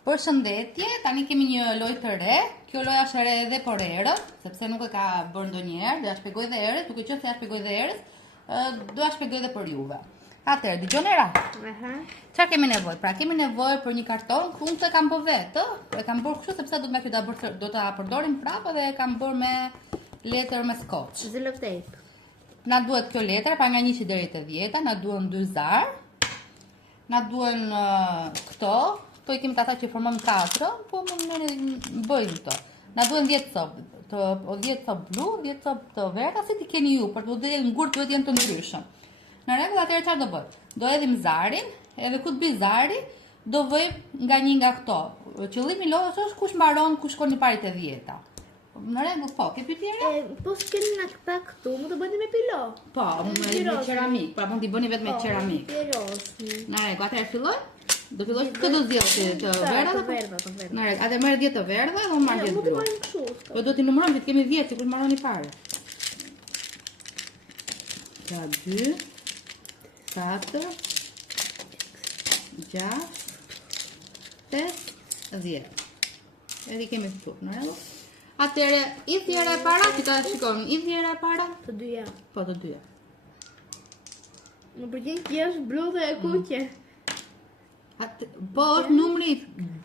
Përshëndetje, tani kemi një lojë të re. Kjo lojë është e re edhe por erës, sepse nuk e ka bërë ndonjëherë, do ja shpjegoj edhe erës, duke qenë se ja shpjegoj edhe erës, do ja shpjegoj edhe për juve. Atëherë, dëgjoni era. Çfarë kemi nevojë? Pra kemi nevojë për një karton, unë këtë e kam bërë vetë, e kam bërë kështu sepse do ta përdorim prapë dhe e kam bërë me letër me skoç. Zelo tape. Na duhet kjo letër, pra nga 1 deri te 10, na duhen 2 zar. Na duhen këto. Këto i kemi të ata që formojnë 4, po më bëjmë këto. Na duhen 10 copë, 10 copë blu, 10 copë të verdha, si ti keni ju, për të dhe ngurë të jenë të ndryshëm. Në rregull, atëherë çfarë do bëj? Do hedhim zarin, edhe ku të bëj zari, do vëjmë nga një nga këto. Qëllimi i lojës është kush mbaron, kush shkon i pari te 10-ta. Në rregull, po, ke pyetje? Po s'keni na këta këtu, mund të bëni me pilo. Po, me qeramik, pra mund t'i bëni vetëm me qeramik. Pirosni. Në rregull, atëherë filloj. Do filloj këtë do zgjidhë të verdha. Të verdha. Në rregull, atë merr 10 të verdha dhe unë marr 10 Mund të blu. bëjmë kështu. Po do t'i numërojmë, që kemi 10, sikur mbaron i parë. Ka 2, 4, 6, 5, 10. Edhe kemi këtu, në rregull. Atëherë, i thjera e para, që ta shikoni, i thjera e para? Të dyja. Po, të dyja. Më pëlqen që është blu dhe e kuqe. Po është numri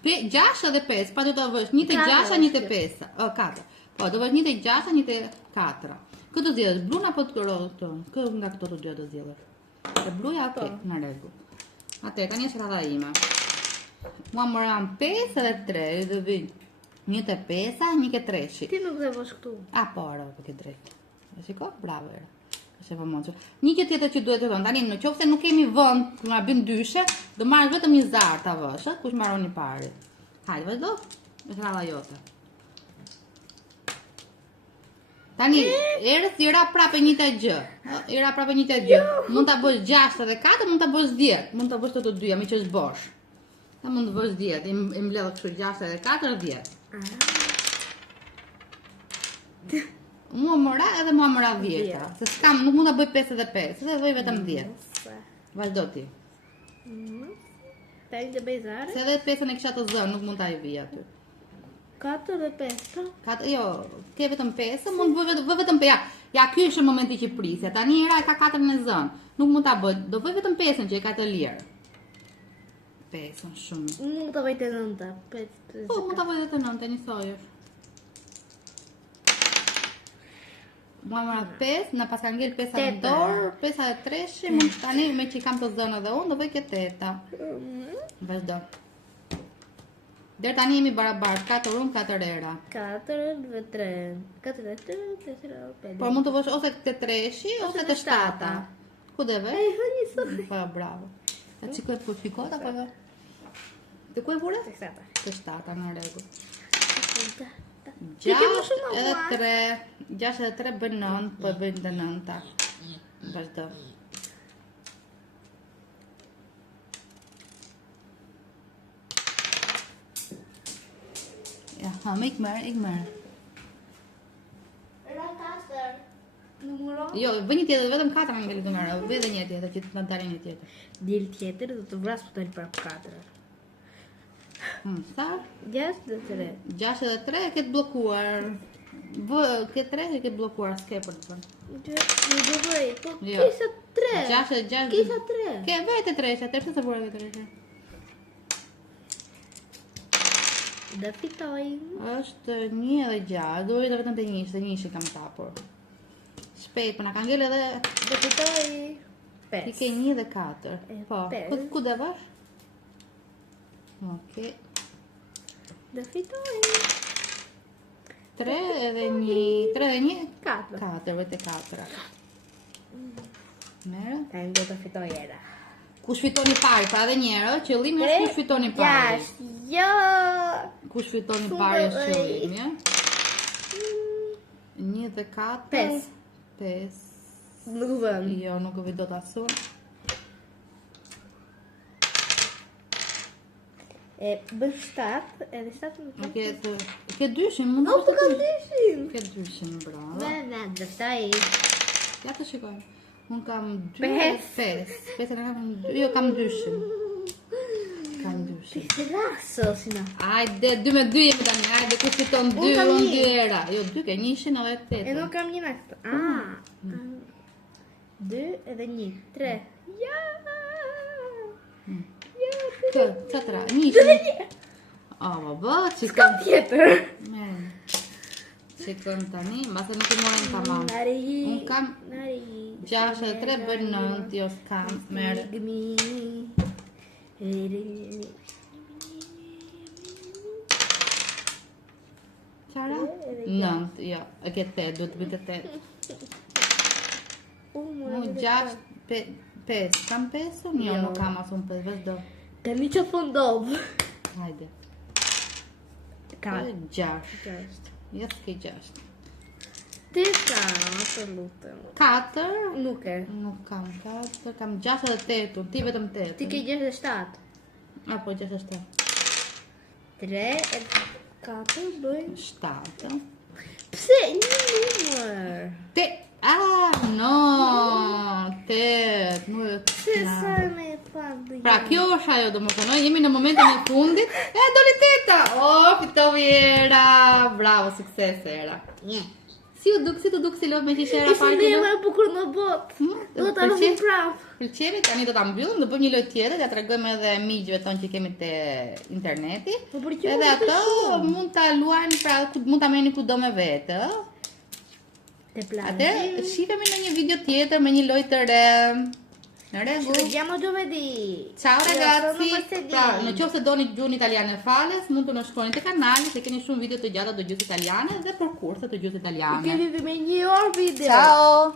6 dhe 5, pa do të vësh 1 te 6, 1 te 5, 4. Po, do vësh 1 te 6, 1 te 4. Këtë do zgjedhësh blun apo të rotë? Kë nga këto të dyja do zgjedhësh? E bluja, okay, në rregull. Atë tani është rradha ime. Mua më ran 5 edhe 3, do vi 1 te 5, 1 te 3. Ti nuk dhe vësh këtu. Po, po ke drejt. E shiko, bravo era. Një që tjetër që duhet të thonë, tani në qoftë se nuk kemi vend ku na bën dyshe, do marrësh vetëm një zar ta vësh, kush mbaron i pari. Hajde, vazhdo. Me rradha jote. Tani, erës i ra prapë 1 te gjë. I ra prapë 1 te gjë. Mund ta bësh 6 edhe 4, mund ta bësh 10. Mund ta bësh të dyja, me që është bosh. Ta mund të bësh 10, i mbledh kështu 6 edhe 4, 10. Mua më ra edhe mua më ra 10. Se s'kam, nuk mund ta bëj 5 edhe 5, se bëj vetëm 10. Vazhdo ti. Tani të bëj zare? Se edhe 5-ën e kisha të zënë, nuk mund ta i vi aty. 4 dhe 5. Jo, ke vetëm 5, mund të bëj vetëm 5. Ja, ky është momenti që prisja. Tani era e ka 4-ën e zënë. Nuk mund ta bëj. Do bëj vetëm 5-ën që e ka të lirë. 5-ën shumë. Mund ta bëj të 9-ta. Po, mund ta bëj edhe të 9-ta, njësoj është. Mua më ra 5, në pas ka ngel 5 në dorë, 5 e 3, mund tani me që kam të zënë edhe unë, do bëj këtë 8-ta. Vazhdo. Deri tani jemi barabartë, 4 unë, 4 era. 4 dhe 3. 4 dhe 3, 4 dhe 5. Por mund të vësh ose të 3-shi, ose të 7-ta. Ku dhe vë? Po, bravo. Ta qikoj për fikot, apo dhe? Të ku e vure? Të 7-ta. Të 7-ta, në rregull. 6 edhe 3, 6 edhe 3 bën 9, po bëjnë të 9-ta. Vazhdo. Ja, ik merr. Ra 4. Numëro? Jo, bëj një tjetër, vetëm 4 ngeli të marrë, vë edhe një tjetër që të na dalin një tjetër. Dil tjetër do të vras po tani prap 4. Sa? 6 dhe 3. 6 edhe 3 e ketë bllokuar. Ke 3 e ketë bllokuar, s'ke për të bën. Nuk do bëj, po Jo. kisha 3. 6 edhe 6. Kisha 3. Ke vetë 3, atëherë se bëra vetë 3. Dhe fitoj. Është 1 edhe 6, do vetë vetëm të 1, se 1 kam tapur. Shpejt, po na ka ngel edhe Dhe fitoj 5. ti ke 1 dhe 4. Po, ku dhe vash? Okej. Dhe fitoj 3 edhe 1, 3 dhe 1, 4. 4, vetë 4. Merë? Tani do të fitoj era. Kush fiton i pari, pra edhe një herë, qëllimi është kush fiton i pari. 6. Jo. Kush fiton i pari është qëllimi, ja? 1 dhe 4. 5. 5. Nuk vën. Jo, nuk vi dot asun. Bën 7, edhe 7 nuk kam. Ke dyshin, mund Po kam dyshin. Ke dyshin, bravo. Ne, dhe fitoj. Ja të shikojmë. Unë kam 2, 5. 5. 5 e kam 2, jo kam dyshin. Kam dyshin. dyshim. Ti raso, Sina. Hajde, 2-2 jemi tani, hajde, kush fiton 2, Unë kam unë një. 2 era. Jo, 2 ke 100 edhe 8. E nuk kam një me këto. 2 edhe 1. 3. Ja! Kë, çatra, 100. Baba, Kam tjetër. Me. Shikon tani, mbase nuk i morën tamam. Nari. Unë kam Nari. 6-3 bën 9, jo s'kam, merë. Qara? 9, jo, e ke 8, duhet të bëjtë 8. Unë 6, 5, kam 5 unë? Jo, nuk kam asë unë 5, vazhdo. Ka një që fondov. Hajde. Ka 6. Jo, s'ke 6. Ti ka, të lutem. 4? Nuk e. Nuk kam 4, kam 6 edhe 8, unë, ti vetëm 8. Ti ke 67. Apo 6-7. 3 e 4 bëjnë. 7. Pse një numër? No, 8, nuk Pse sa me thënë? Pra, kjo është ajo, do më thënë, jemi në momentin e fundit. Doli teta! Fitovi era! Bravo, sukses era. Si të duk si lodh me qishera Ishte parë dhe që më e bukur në botë. Do ta lëvim prap. Pëlqemi, tani do ta mbyllim, do bëjmë një lojë tjetër, ja tregojmë edhe miqve tonë që kemi te interneti. Edhe ato mund ta luajnë, pra mund ta merrni kudo me vete, ë? Te plazhi. Atë shifemi në një video tjetër me një lojë të re. Në rregull. Ci vediamo giovedì. Ciao ragazzi. martedì. Pra, në qoftë se doni gjuhën italiane fales, mund të na shkruani te kanali se keni shumë video të gjata të gjuhës italiane dhe për kurse të gjuhës italiane. Kemi me një orë video. Ciao.